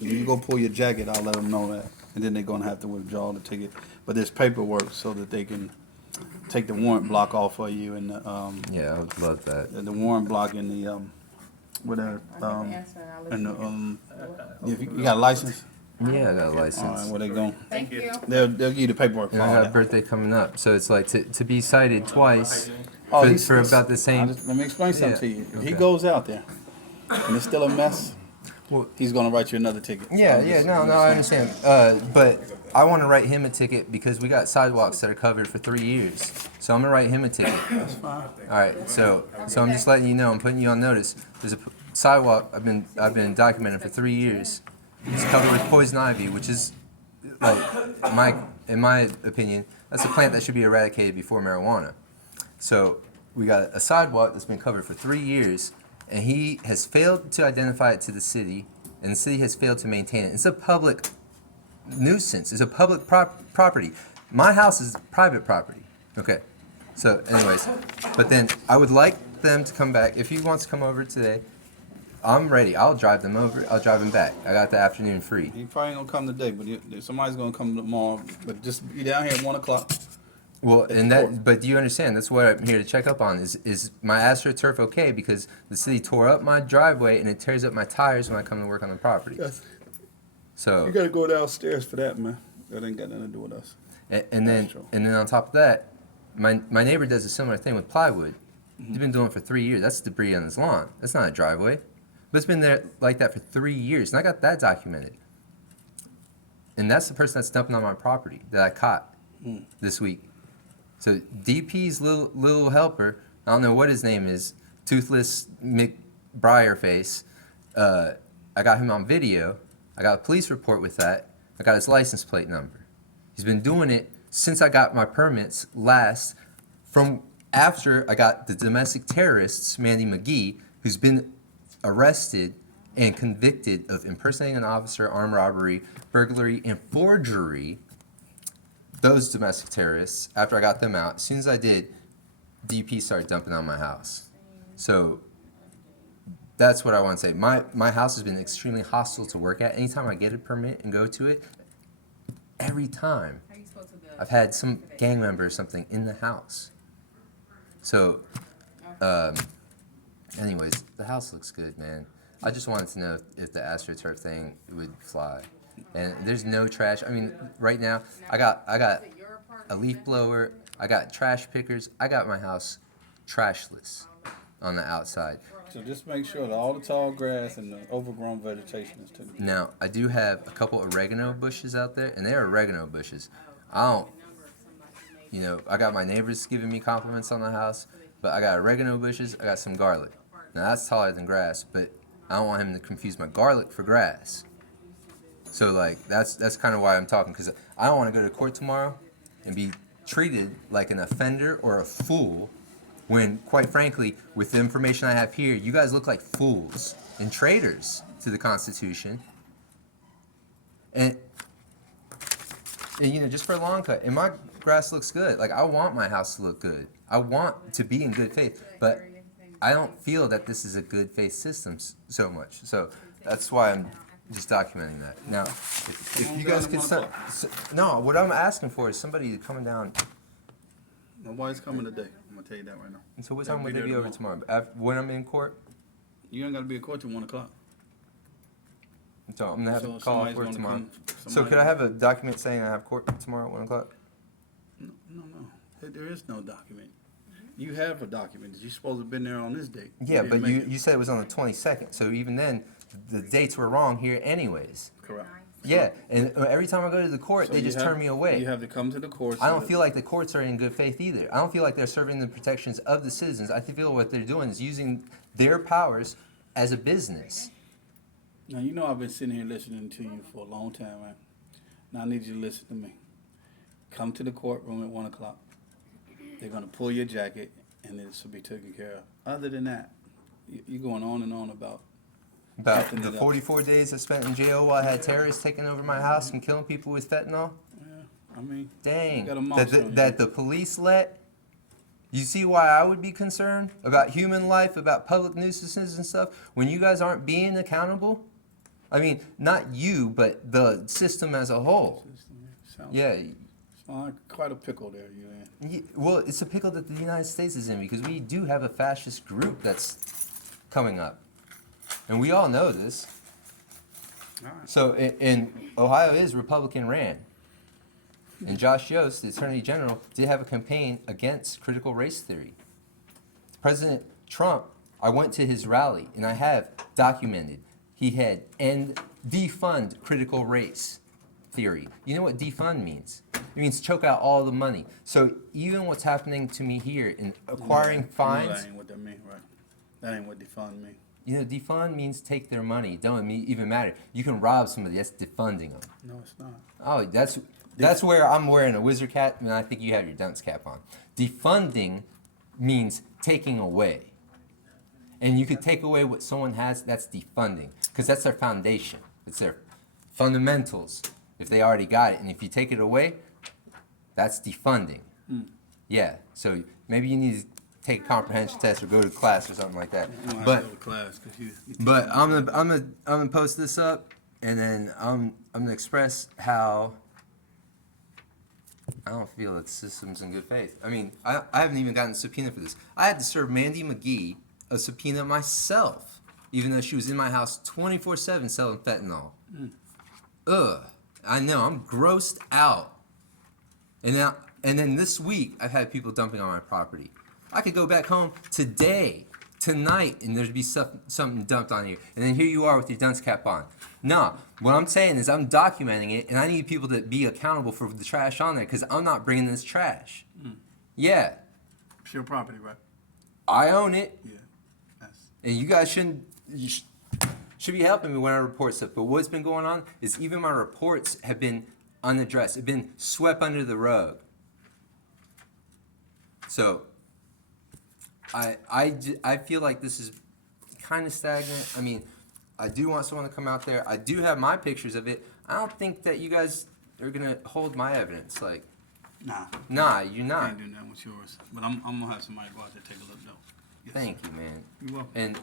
When you go pull your jacket, I'll let them know that, and then they're gonna have to withdraw the ticket. But there's paperwork so that they can take the warrant block off of you and Yeah, I would love that. the warrant block and the whatever and if you got a license. Yeah, I got a All right, license. where they going? Thank you. They'll give you the paperwork for And I all got a that. birthday coming up, so it's like to be cited twice Oh, for about the same. Let me explain something to Yeah, you. If he okay. goes out there and it's still a mess, Well, he's gonna write you another ticket. yeah, I'm yeah, just- no, I'm no, just I saying. understand. But I want to write him a ticket because we got sidewalks that are covered for 3 years. So I'm gonna write him a ticket. That's fine. All right, so I'm just letting you know. I'm putting you on notice. There's a sidewalk I've been documenting for 3 years. It's covered with poison ivy, which is like in my opinion, that's a plant that should be eradicated before marijuana. So we got a sidewalk that's been covered for 3 years, and he has failed to identify it to the city, and the city has failed to maintain it. It's a public nuisance. It's a public property. My house is private property. Okay. So, anyways, but then I would like them to come back. If he wants to come over today, I'm ready. I'll drive them over. I'll drive them back. I got the afternoon free. He probably ain't gonna come today, but somebody's gonna come tomorrow. But just be down here at 1 o'clock. Well, and court. that, but do you understand? That's what I'm here to check up on. Is my AstroTurf okay? Because the city tore up my driveway and it tears up my tires when I come to work on the property. Yes. So, You gotta go downstairs for that, man. That ain't got nothing to do with us. and then That's true. on top of that, my neighbor does a similar thing with plywood. He's been doing it for 3 years. That's debris on his lawn. That's not a driveway. But it's been there like that for 3 years, and I got that documented. And that's the person that's dumping on my property that I caught this week. So DP's little helper, I don't know what his name is, Toothless McBriarface. I got him on video. I got a police report with that. I got his license plate number. He's been doing it since I got my permits last, from after I got the domestic terrorists, Mandy McGee, who's been arrested and convicted of impersonating an officer, armed robbery, burglary, and forgery. Those domestic terrorists, after I got them out, as soon as I did, DP started dumping on my house. So that's what I want to say. My house has been extremely hostile to work at. Anytime I get a permit and go to it, every time I've had some gang member or something in the house. So, anyways, the house looks good, man. I just wanted to know if the AstroTurf thing would fly. And there's no trash. I mean, right now, I got a leaf blower. I got trash pickers. I got my house trashless on the outside. So just make sure that all the tall grass and the overgrown vegetation is taken. Now, I do have a couple oregano bushes out there, and they're oregano bushes. I don't, I got my neighbors giving me compliments on the house, but I got oregano bushes, I got some garlic. Now, that's taller than grass, but I don't want him to confuse my garlic for grass. So, that's kind of why I'm talking, because I don't want to go to court tomorrow and be treated like an offender or a fool when, quite frankly, with the information I have here, you guys look like fools and traitors to the Constitution. And just for a long cut, and my grass looks good. Like, I want my house to look good. I want to be in good faith, but I don't feel that this is a good faith system so much. So that's why I'm just documenting that. Now, if you guys could no, what I'm asking for is somebody coming down. Nobody's coming today. I'm gonna tell you that right now. And so what time would they be over tomorrow? When I'm in court? You ain't gotta be at court till 1 o'clock. So I'm gonna have to call off work tomorrow. So somebody- could I have a document saying I have court tomorrow at 1 o'clock? No. There is no document. You have a document. You're supposed to have been there on this date. Yeah, didn't but make you, it. you said it was on the 22nd. So even then, the dates were wrong here anyways. Correct. Yeah, and every time I go to the court, So they you just have- turn me away. You have to come to the court. I don't feel like the courts are in good faith either. I don't feel like they're serving the protections of the citizens. I feel what they're doing is using their powers as a business. Now, I've been sitting here listening to you for a long time, man. Now I need you to listen to me. Come to the courtroom at 1 o'clock. They're going to pull your jacket, and this will be taken care of. Other than that, you're going on and on about something The that- 44 days I spent in jail while I had terrorists taking over my house and killing people with fentanyl. Yeah, I mean, Dang, you got a monster on you. that the police let. You see why I would be concerned about human life, about public nuisances and stuff, when you guys aren't being accountable? I mean, not you, but the system as a whole. Sounds, Yeah. sounds like quite a pickle there, you in. Well, it's a pickle that the United States is in because we do have a fascist group that's coming up. And we all know this. All right. So in Ohio is Republican ran. And Josh Yost, the Attorney General, did have a campaign against critical race theory. President Trump, I went to his rally and I have documented he had defund critical race theory. You know what defund means? It means choke out all the money. So even what's happening to me here in acquiring fines. That ain't what that mean, right? That ain't what defund mean. You know, defund means take their money. It don't even matter. You can rob somebody. That's defunding them. No, it's not. Oh, that's where I'm wearing a wizard cap, and I think you have your dunce cap on. Defunding means taking away. And you could take away what someone has, that's defunding. Because that's their foundation. It's their fundamentals, if they already got it. And if you take it away, that's defunding. Yeah, so maybe you need to take a comprehension test or go to class or something like that. You don't have But to go to class 'cause you but I'm gonna post this up, and then I'm gonna express how I don't feel that the system's in good faith. I mean, I haven't even gotten a subpoena for this. I had to serve Mandy McGee a subpoena myself, even though she was in my house 24/7 selling fentanyl. Ugh, I know, I'm grossed out. And then this week I've had people dumping on my property. I could go back home today, tonight, and there'd be something dumped on you. And then here you are with your dunce cap on. No, what I'm saying is I'm documenting it, and I need people to be accountable for the trash on there because I'm not bringing this trash. Yeah, it's your property, right? I own it, Yeah. That's, and you guys should be helping me when I report stuff. But what's been going on is even my reports have been unaddressed. Have been swept under the rug. So I feel like this is kind of stagnant. I mean, I do want someone to come out there. I do have my pictures of it. I don't think that you guys are gonna hold my evidence. Like, nah, you're I not. ain't doing that with yours. But I'm gonna have somebody go out there take a look though. Yes, Thank sir. you, man. You're welcome. And